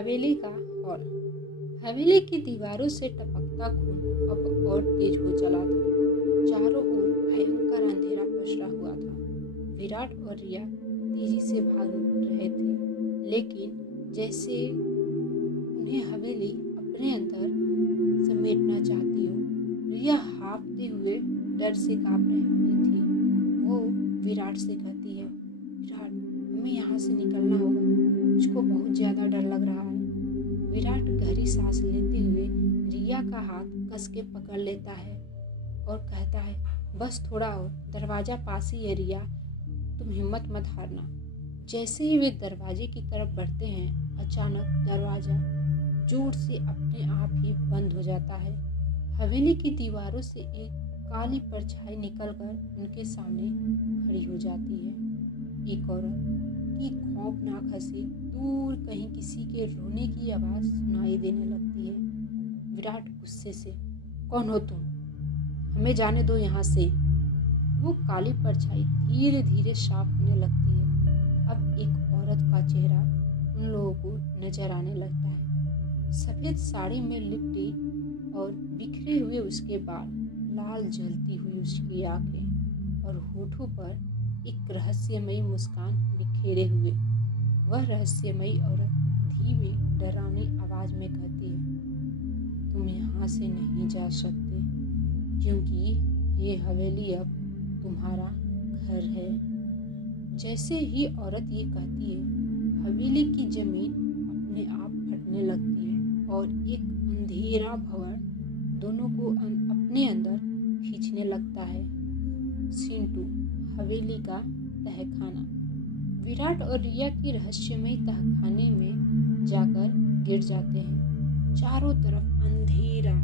हवेली का हॉल। हवेली की दीवारों से टपकता खून अब और तेज हो चला था। चारों ओर भयंकर अंधेरा पसरा हुआ था। विराट और रिया तेजी से भाग रहे थे, लेकिन जैसे उन्हें हवेली अपने अंदर समेटना चाहती हो। रिया हाँफते हुए डर से कांप रही थी। वो विराट से कहती है, विराट, हमें यहाँ से निकलना होगा, मुझको बहुत ज्यादा डर लग रहा है। विराट गहरी सांस लेते हुए रिया का हाथ कस के पकड़ लेता है और कहता है, बस थोड़ा और, दरवाजा पास ही है रिया, तुम हिम्मत मत हारना। जैसे ही वे दरवाजे की तरफ बढ़ते हैं, अचानक दरवाजा जोर से अपने आप ही बंद हो जाता है। हवेली की दीवारों से एक काली परछाई निकलकर उनके सामने खड़ी हो जाती है। एक औरत की खौफनाक हंसी दूर कहीं किसी के रोने की आवाज सुनाई देने लगती है। विराट गुस्से से, कौन हो तुम? हमें जाने दो यहाँ से। वो काली परछाई धीरे धीरे साफ होने लगती है। अब एक औरत का चेहरा उन लोगों को नजर आने लगता है। सफेद साड़ी में लिपटी और बिखरे हुए उसके बाल, लाल जलती हुई उसकी आंखें और होठों पर एक रहस्यमयी मुस्कान बिखेरे हुए। वह रहस्यमयी औरत धीमी डरावनी आवाज में कहती है, तुम यहाँ से नहीं जा सकते, क्योंकि ये हवेली अब तुम्हारा घर है। जैसे ही औरत ये कहती है, हवेली की जमीन अपने आप फटने लगती है और एक अंधेरा भवन दोनों को अपने अंदर खींचने लगता है। सीन 2, हवेली का तहखाना। विराट और रिया की रहस्यमयी तहखाने में जाकर गिर जाते हैं। चारों तरफ अंधेरा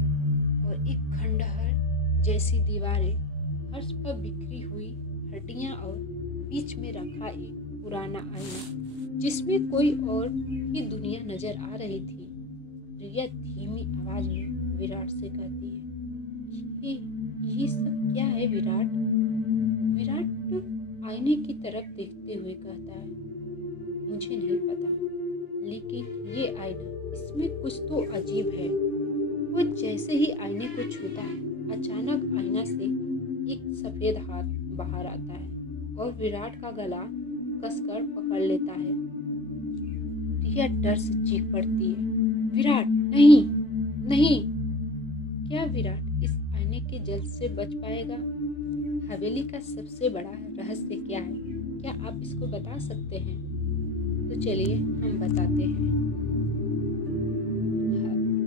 और एक खंडहर जैसी दीवारें, फर्श पर बिखरी हुई हड्डियां और बीच में रखा एक पुराना आईना जिसमें कोई और ही दुनिया नजर आ रही थी। रिया धीमी आवाज में विराट से कहती है, ये सब क्या है विराट? विराट आईने की तरफ देखते हुए कहता है, मुझे नहीं पता, लेकिन ये आईना, इसमें कुछ तो अजीब है। वो जैसे ही आईने को छूता है, अचानक आईना से एक सफेद हाथ बाहर आता है और विराट का गला कसकर पकड़ लेता है। रिया डर से चीख पड़ती है, विराट, नहीं नहीं। क्या विराट इस आईने के जल से बच पाएगा? हवेली का सबसे बड़ा रहस्य क्या है? क्या आप इसको बता सकते हैं? तो चलिए हम बताते हैं।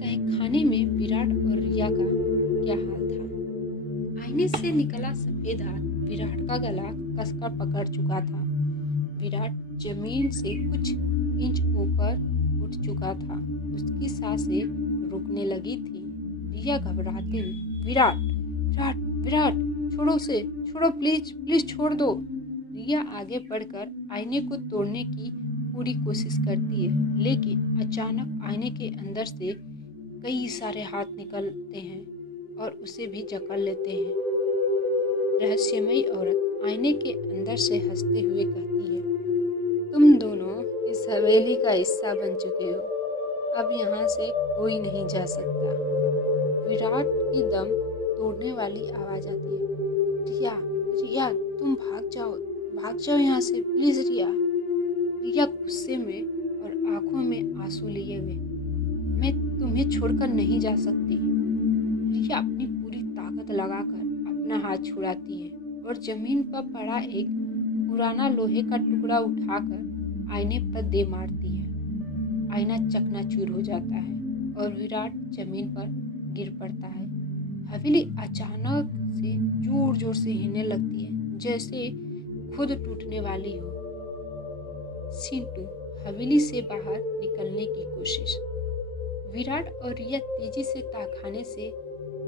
तहखाने में विराट और रिया का क्या हाल था? आईने से निकला सफेद हाथ विराट का गला कसकर पकड़ चुका था। विराट जमीन से कुछ इंच ऊपर उठ चुका था। उसकी सांसें रुकने लगी थी। रिया घबराते हुए, विराट विराट विराट, छोड़ो उसे, छोड़ो, प्लीज प्लीज छोड़ दो। रिया आगे बढ़कर आईने को तोड़ने की पूरी कोशिश करती है, लेकिन अचानक आईने के अंदर से कई सारे हाथ निकलते हैं और उसे भी जकड़ लेते हैं। रहस्यमयी औरत आईने के अंदर से हंसते हुए कहती है, तुम दोनों इस हवेली का हिस्सा बन चुके हो, अब यहाँ से कोई नहीं जा सकता। विराट की दम तोड़ने वाली आवाज आती है, रिया रिया, तुम भाग जाओ यहाँ से, प्लीज रिया। रिया गुस्से में और आंखों में आंसू लिए हुए, मैं तुम्हें छोड़कर नहीं जा सकती। रिया अपनी पूरी ताकत लगाकर अपना हाथ छुड़ाती है और जमीन पर पड़ा एक पुराना लोहे का टुकड़ा उठाकर आईने पर दे मारती है। आईना चकनाचूर हो जाता है और विराट जमीन पर गिर पड़ता है। हवेली अचानक से जोर जोर से हिलने लगती है, जैसे खुद टूटने वाली हो। सीन 2, हवेली से बाहर निकलने की कोशिश। विराट और रिया तेजी से तहखाने से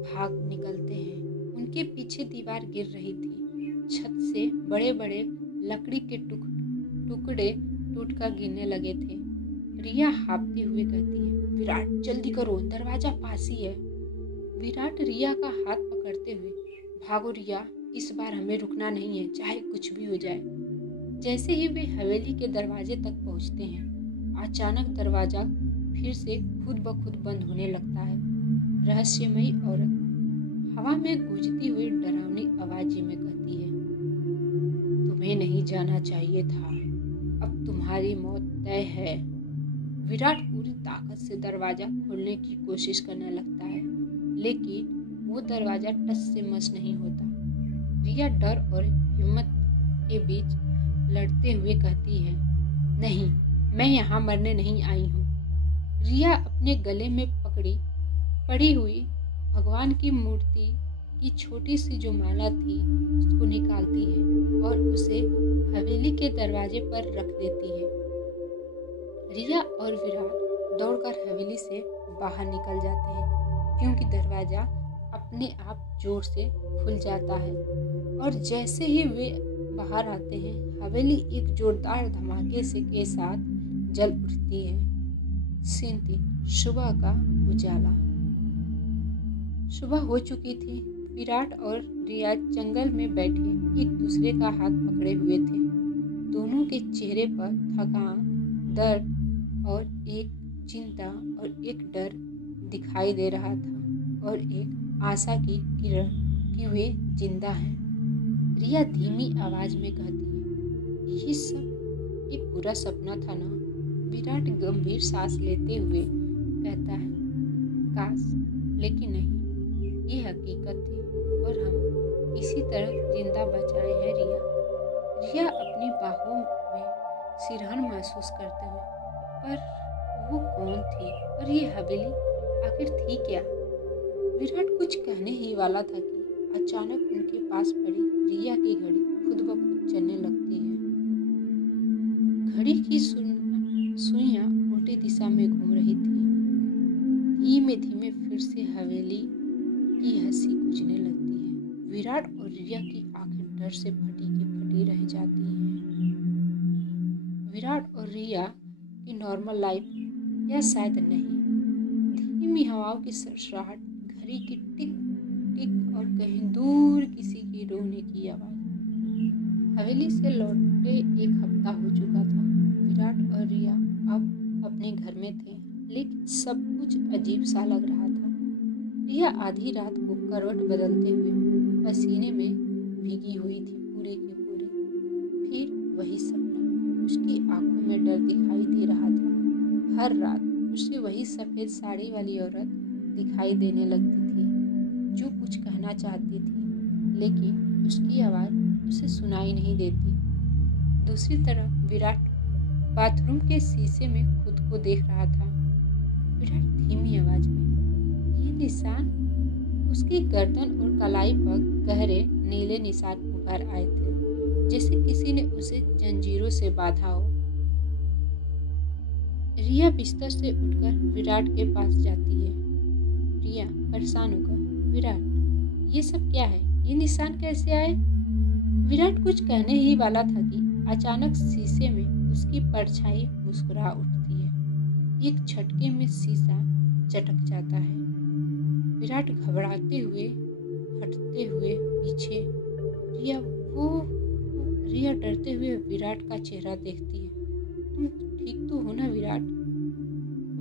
भाग निकलते हैं। उनके पीछे दीवार गिर रही थी। छत से बड़े बड़े लकड़ी के टुकड़े टूटकर गिरने लगे थे। रिया हाँफते हुए कहती है, विराट जल्दी करो, दरवाजा पास ही है। विराट रिया का हाथ पकड़ते हुए, भागो रिया, इस बार हमें रुकना नहीं है, चाहे कुछ भी हो जाए। जैसे ही वे हवेली के दरवाजे तक पहुंचते हैं, अचानक दरवाजा फिर से खुद ब खुद बंद होने लगता है। रहस्यमयी औरत हवा में गूंजती हुई डरावनी आवाज में कहती है, तुम्हें नहीं जाना चाहिए था, अब तुम्हारी मौत तय है। विराट पूरी ताकत से दरवाजा खोलने की कोशिश करने लगता है, लेकिन वो दरवाजा टस से मस नहीं होता। रिया डर और हिम्मत के बीच लड़ते हुए कहती है, नहीं, मैं यहाँ मरने नहीं आई हूँ। रिया अपने गले में पड़ी हुई भगवान की मूर्ति की छोटी सी जो माला थी उसको निकालती है और उसे हवेली के दरवाजे पर रख देती है। रिया और विराट दौड़कर हवेली से बाहर निकल जाते हैं, क्योंकि दरवाजा अपने आप जोर से खुल जाता है। और जैसे ही वे बाहर आते हैं, हवेली एक जोरदार धमाके के साथ जल उठती है। सीन 3, सुबह का उजाला। सुबह हो चुकी थी। विराट और रिया जंगल में बैठे एक दूसरे का हाथ पकड़े हुए थे। दोनों के चेहरे पर थकान, दर्द और एक चिंता और एक डर दिखाई दे रहा था, और एक आशा की किरण कि वे जिंदा हैं। रिया धीमी आवाज में कहती है, ये सब एक बुरा सपना था ना? विराट गंभीर सांस लेते हुए कहता है, काश, लेकिन नहीं, ये हकीकत थी और हम इसी तरह जिंदा बच आए हैं। रिया अपनी बाहों में सिरहन महसूस करते हुए, पर वो कौन थी और ये हवेली आखिर थी क्या? विराट कुछ कहने ही वाला था कि अचानक उनके पास पड़ी रिया की घड़ी खुद ब खुद चलने लगती है। घड़ी की सुइयां उल्टी दिशा में घूम रही थी। धीमे धीमे फिर से हवेली की हंसी गूंजने लगती है। विराट और रिया की आंखें डर से फटी की फटी रह जाती हैं। विराट और रिया की नॉर्मल लाइफ, या शायद नहीं। धीमी हवाओं की सरसराहट, घड़ी की टिक टिक और कहीं दूर किसी की रोने की आवाज। हवेली से लौटे एक हफ्ता हो चुका था। विराट और रिया अब अपने घर में थे, लेकिन सब कुछ अजीब सा लग रहा था। रिया आधी रात को करवट बदलते हुए पसीने में भीगी हुई थी पूरी की पूरी। फिर वही सपना, उसकी आंखों में डर दिखाई दे रहा था। हर रात उसे वही सफेद साड़ी वाली औरत दिखाई देने लगती थी, जो कुछ कहना चाहती थी, लेकिन उसकी आवाज उसे सुनाई नहीं देती। दूसरी तरफ विराट बाथरूम के शीशे में खुद को देख रहा था। विराट धीमी आवाज में, ये निशान? उसकी गर्दन और कलाई पर गहरे नीले निशान उभर आए थे, जैसे किसी ने उसे जंजीरों से बांधा हो। रिया बिस्तर से उठकर विराट के पास जाती है। रिया परेशान होकर, विराट, ये सब क्या है? ये निशान कैसे आए? विराट कुछ कहने ही वाला था कि अचानक शीशे में उसकी परछाई मुस्कुरा उठती है। एक झटके में शीशा चटक जाता है। विराट घबराते हुए हटते हुए पीछे। रिया डरते हुए विराट का चेहरा देखती है। तुम ठीक तो हो ना विराट?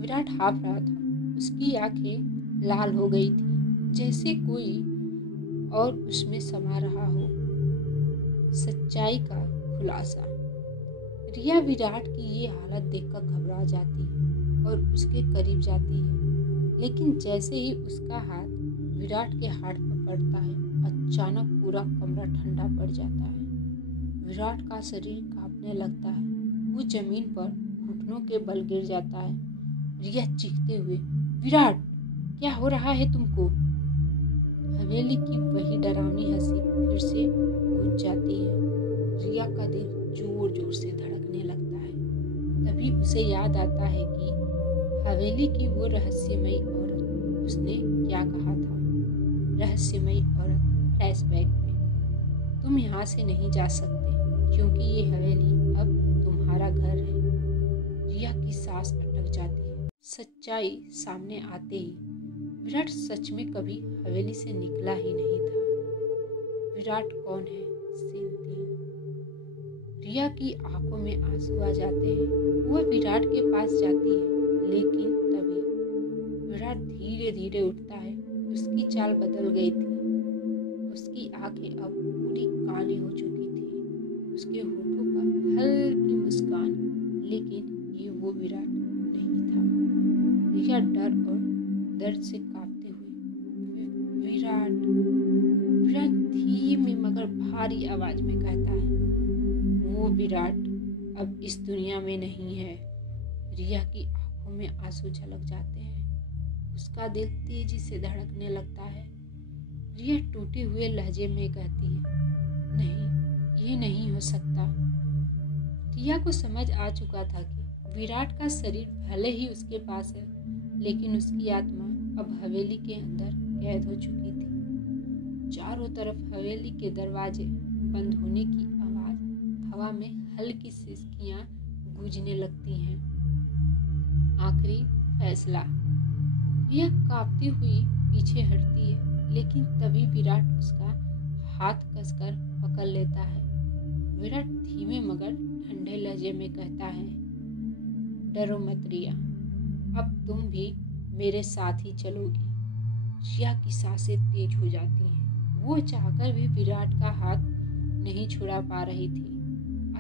विराट हाँफ रहा था। उसकी आंखें लाल हो गई थी, जैसे कोई और उसमें समा रहा हो। सच्चाई का खुलासा। रिया विराट की ये हालत देखकर घबरा जाती है और उसके करीब जाती है, लेकिन जैसे ही उसका हाथ विराट के हाथ पर पड़ता है, अचानक पूरा कमरा ठंडा पड़ जाता है। विराट का शरीर कांपने लगता है। वो जमीन पर घुटनों के बल गिर जाता है। रिया चीखते हुए, विराट, क्या हो रहा है तुमको? हवेली की वही डरावनी हंसी फिर से गूंज जाती है। रिया का दिल जोर जोर से धड़कने लगता है। तभी उसे याद आता है कि हवेली की वो रहस्यमयी औरत, उसने क्या कहा था। रहस्यमयी औरत फ्लैशबैक में, तुम यहाँ से नहीं जा सकते, क्योंकि ये हवेली अब तुम्हारा घर है। रिया की सांस अटक जाती है। सच्चाई सामने आते ही विराट सच में कभी हवेली से निकला ही नहीं था। विराट कौन है? सीन 3। रिया की आंखों में आंसू आ जाते हैं। वह विराट के पास जाती है। लेकिन तभी विराट धीरे धीरे उठता है। उसकी चाल बदल गई थी। उसकी आंखें अब पूरी काली हो चुकी थी। उसके होठों पर हल्की मुस्कान, लेकिन ये वो विराट नहीं था। रिया डर और दर्द से कांपते हुए विराट विराट धीमी मगर भारी आवाज में कहता है, वो विराट अब इस दुनिया में नहीं है। रिया की आंखों में आंसू झलक जाते हैं। उसका दिल तेजी से धड़कने लगता है। रिया टूटे हुए लहजे में कहती है, नहीं, ये नहीं हो सकता। रिया को समझ आ चुका था कि विराट का शरीर भले ही उसके पास है, लेकिन उसकी आत्मा अब हवेली के अंदर कैद हो चुकी थी। चारों तरफ हवेली के दरवाजे बंद होने की आवाज, हवा में हल्की सिसकियां गूंजने लगती हैं। आखिरी फैसला। रिया कांपती हुई पीछे हटती है, लेकिन तभी विराट उसका हाथ कसकर पकड़ लेता है। विराट धीमे मगर ठंडे लहजे में कहता है, डरो मत रिया, अब तुम भी मेरे साथ ही चलोगी। रिया की सांसें तेज हो जाती हैं। वो चाहकर भी विराट का हाथ नहीं छुड़ा पा रही थी।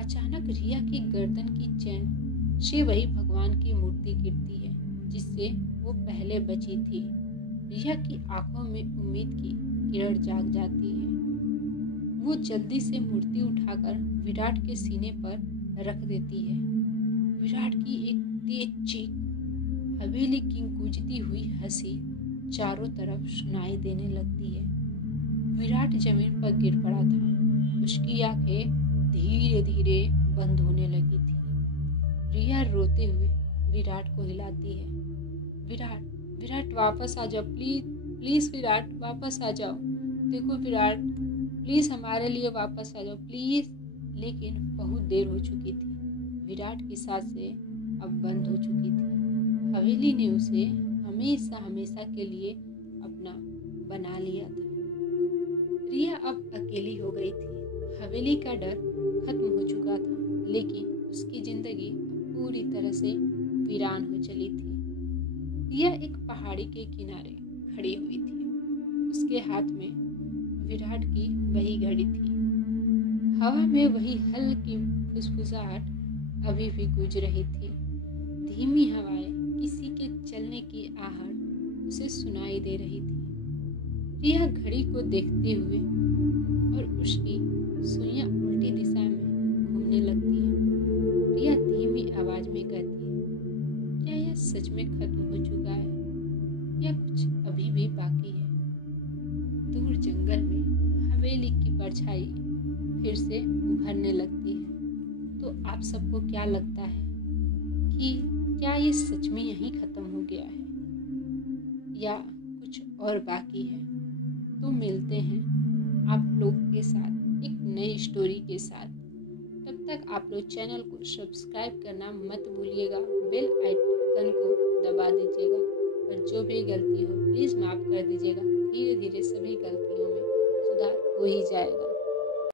अचानक रिया की गर्दन की चैन से वही भगवान की मूर्ति गिरती है जिससे वो पहले बची थी। रिया की आंखों में उम्मीद की किरण जाग जाती है। वो जल्दी से मूर्ति उठाकर विराट के सीने पर रख देती है। विराट की एक तेज चीख, हवेली की गूंजती हुई हंसी चारों तरफ सुनाई देने लगती है। विराट जमीन पर गिर पड़ा था। उसकी आंखें धीरे धीरे बंद होने लगी थी। रिया रोते हुए विराट को हिलाती है, विराट, विराट वापस आ जाओ, प्लीज प्लीज विराट वापस आ जाओ। देखो विराट, प्लीज हमारे लिए वापस आ जाओ, प्लीज। लेकिन बहुत देर हो चुकी थी। विराट की सांसें अब बंद हो चुकी थी। हवेली ने उसे हमेशा हमेशा के लिए अपना बना लिया था। रिया अब अकेली हो गई थी। हवेली का डर खत्म हो चुका था, लेकिन उसकी जिंदगी पूरी तरह से वीरान हो चली थी। रिया एक पहाड़ी के किनारे खड़ी हुई थी। उसके हाथ में विराट की वही घड़ी थी। हवा में वही हल्की फुसफुसाहट अभी भी गूंज रही थी। धीमी हवाएं, किसी के चलने की आहट उसे सुनाई दे रही थी। रिया घड़ी को देखते हुए और उसकी सुइयां उल्टी दिशा में घूमने लगती है। रिया धीमी आवाज में कहती है, क्या यह सच में खत्म हो चुका है या कुछ अभी भी बाकी है? दूर जंगल में हवेली की परछाई फिर से उभरने लगती है। तो आप सबको क्या लगता है कि क्या ये सच में यहीं खत्म हो गया है या कुछ और बाकी है? तो मिलते हैं आप लोग के साथ एक नई स्टोरी के साथ। तब तक आप लोग चैनल को सब्सक्राइब करना मत भूलिएगा, बेल आइकन को दबा दीजिएगा और जो भी गलती हो प्लीज़ माफ़ कर दीजिएगा। धीरे धीरे सभी गलतियों में सुधार हो ही जाएगा।